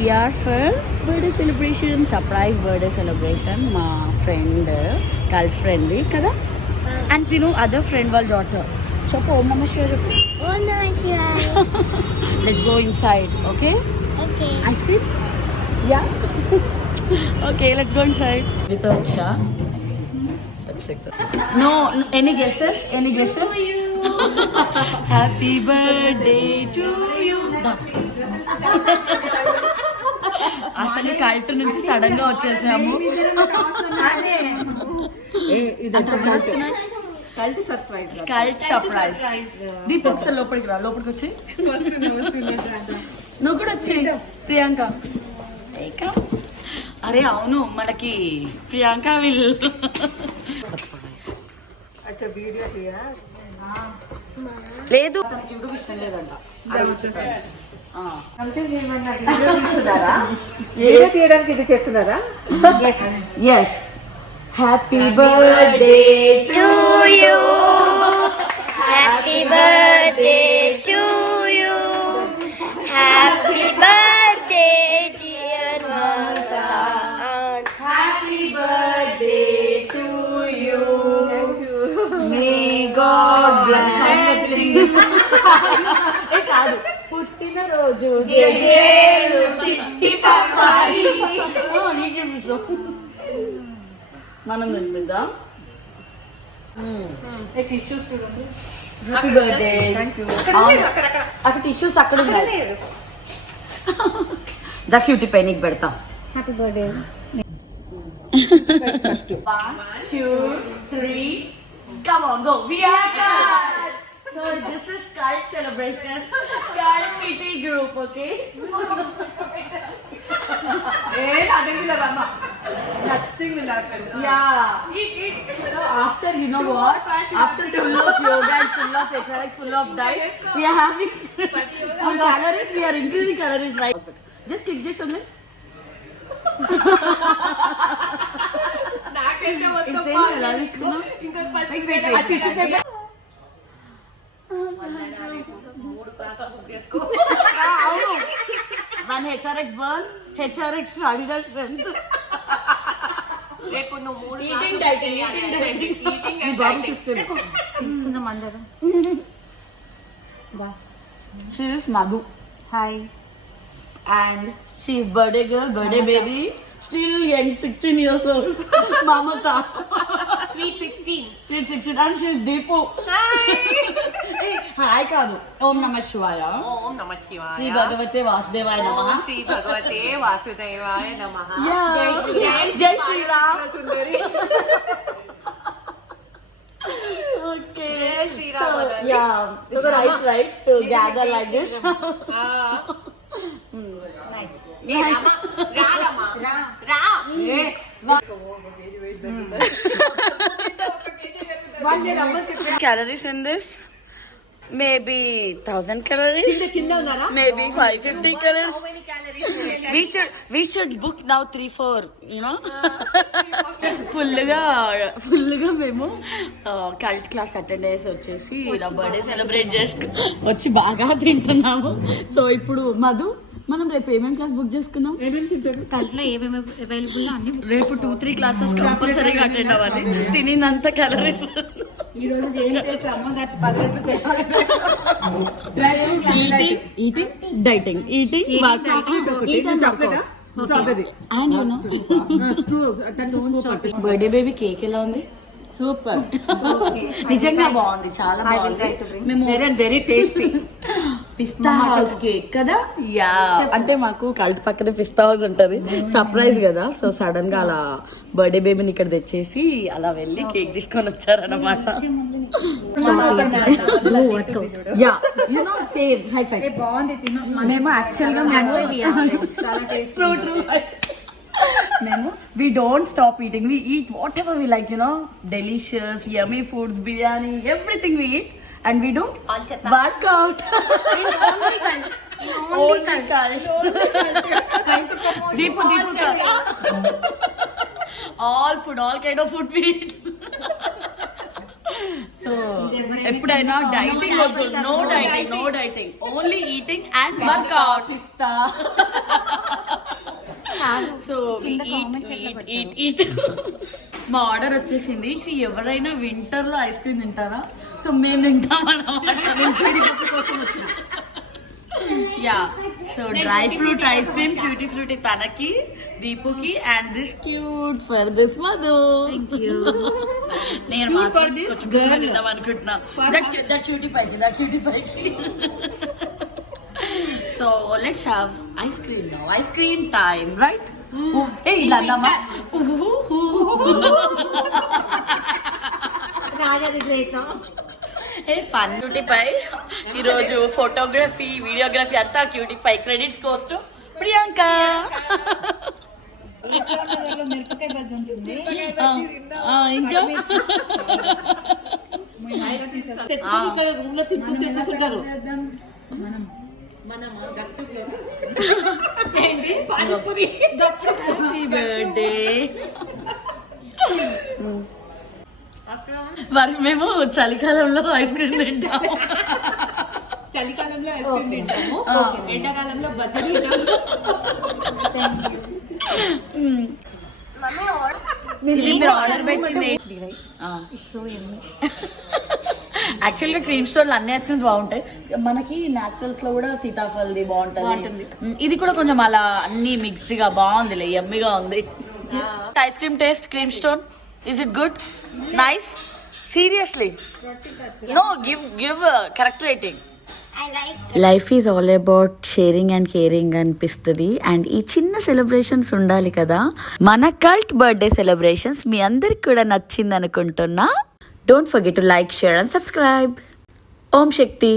We are for birthday celebration, surprise birthday celebration. మా friend girl friend కదా, and తిను other friend వాళ్ళ daughter. చెప్పు ఓం నమ శివాయ చెప్పు. ఓం నమః శివాయ. Let's go inside. Okay okay. Ice cream yeah okay let's go inside. మీతో వచ్చా? No, any guesses? Any guesses? Happy birthday to you. అసలు కల్ట్ నుంచి సడన్ గా వచ్చేసాము. Cult surprise. దీప్ ఒకసారి లోపలికి రా, లోపలికి వచ్చి నువ్వు కూడా వచ్చి ప్రియాంక. అరే అవును, మనకి ప్రియాంక వీళ్ళు లేదు, తనకి యూట్యూబ్ ఇష్టం లేదంట. తీయడానికి ఇది చేస్తున్నారా? Yes. Happy birthday to you, happy birthday to you, happy birthday dear Mata, happy birthday to you, may God bless. కాదు, పుట్టినరోజు చిట్టి పప్పాయి. మనం వినిపిద్దాం. Happy birthday. అక్కడ టిష్యూస్ అక్కడ ఉన్నాయి. ద క్యూటీ పై నీకు పెడతా. Happy birthday. 1 2 3 come on go. We are cult. So this is cult celebration, cult kitty group. Okay. Nothing will happen. Yeah. So after, you know what, after full of yoga and full of exercise, full of diet, we are having on calories, we are increasing calories, right? Just click this only. నాకైతే మొత్తం మూడు క్లాసులు book చేసుకో. అవును, one HRX burn, HRX అడిడల్ strength. రేపు నువ్వు మూడు తీసుకుందాం అందరం. She is Madhu. Hi. And she is birthday girl, birthday baby, still young, 16 years old. Mamata. Sweet 16. Sweet 16. And she is Deepu. Hi. Hey, hi Kadu. Om Namah Shivaya. ఓం నమః శివాయ. Sri Bhagavate Vasudevaya Namaha. Shri భగవతే వాసుదేవాయ నమః. Yeah. Jai Shri Ram. Sundari. Okay. Jai Shri Ram. So, yeah, it's nice, right, to gather like this. Nice. రా. Calories in this? Maybe 1000 calories. Maybe 550 calories. We should book now 3-4. You know. ఫుల్గా మేము cult class attend చేసి వచ్చేసి ఇలా birthday celebrate వచ్చి బాగా తింటున్నాము. So ఇప్పుడు మధు, మనం రేపు ఏమేమి క్లాస్ బుక్ చేసుకున్నాం? కల్ట్లో ఏమేమి అవైలబుల్ అన్ని రేపు 2-3 క్లాసెస్ కంపల్సరీగా అటెండ్ అవ్వాలి. తినినంత క్యాలరీస్. ఈ రోజు ఏం చేసామో దాన్ని 10 రెట్లు చేయాలి. Eating dieting, eating birthday baby cake ఎలా ఉంది? సూపర్. నిజంగా బాగుంది, చాలా బాగుంది. మేము వెరీ టేస్టీ పిస్తా హౌస్ కేక్ కదా. యా, అంటే మాకు కల్ట్ పక్కనే పిస్తా హౌస్ ఉంటది, సర్ప్రైజ్ కదా. సో సడన్ గా అలా బర్త్డే బేబీని ఇక్కడ తెచ్చేసి అలా వెళ్ళి కేక్ తీసుకొని వచ్చారన్నమాట. Yeah, you know same high five. బాగుంది తిను. మేము యాక్చువల్ గా మేము we don't stop eating. We eat whatever we like, you know, delicious, yummy foods, biryani, everything we eat, and we do workout. Only cult. Deepu. All food, all kind of food we eat. So ఎప్పుడైనా dieting వద్దు. No dieting, only eating and workout. So eat మా order వచ్చేసింది. ఎవరైనా winter లో ice cream తింటారా? So మేము తింటాం అన్నమాట. కోసం వచ్చింది. Yeah, so dry fruit ice cream tutti frutti తనకి, దీపుకి, and this cute for this Madhu. నేను మాత్రం కొంచెం తిందాం అనుకుంటున్నా. దట్ క్యూటీ పైకి. So let's have ice cream now. Ice cream time, right? ఏ ఇలా అన్నామా? A fun. క్యూటీ పై ఈరోజు ఫోటోగ్రఫీ, వీడియోగ్రఫీ అంతా cutie pie. Credits goes to Priyanka. మిరపకాయ బజ్జీ ఉంటుంది. ఇంకా తెచ్చుకొని ఇక్కడ రూమ్ లో తింటుంటే తెచ్చుకుంటారు. Happy birthday. మేము చలికాలంలో ఐస్ క్రీమ్ తింటాము. చలికాలంలో ఐస్ క్రీమ్ తింటాము, ఎండాకాలంలో బజ్జీ తింటాము. ఆర్డర్ పెట్టింది. యాక్చువల్గా క్రీమ్ స్టోర్లు అన్ని ఐస్ క్రీమ్స్ బాగుంటాయి. మనకి న్యాచురల్స్ లో కూడా సీతాఫల్ది బాగుంటుంది. ఇది కూడా కొంచెం అలా అన్ని మిక్స్డ్ గా బాగుంది, యమ్మీగా ఉంది. Ice cream taste cream stone, is it good? Nice? Seriously? No, give correct rating. Life is all about sharing and caring అనిపిస్తుంది. అండ్ ఈ చిన్న సెలబ్రేషన్స్ ఉండాలి కదా. మన కల్ట్ బర్త్డే సెలబ్రేషన్స్ మీ అందరికి కూడా నచ్చింది అనుకుంటున్నా. Don't forget to like, share and subscribe. Om Shakti.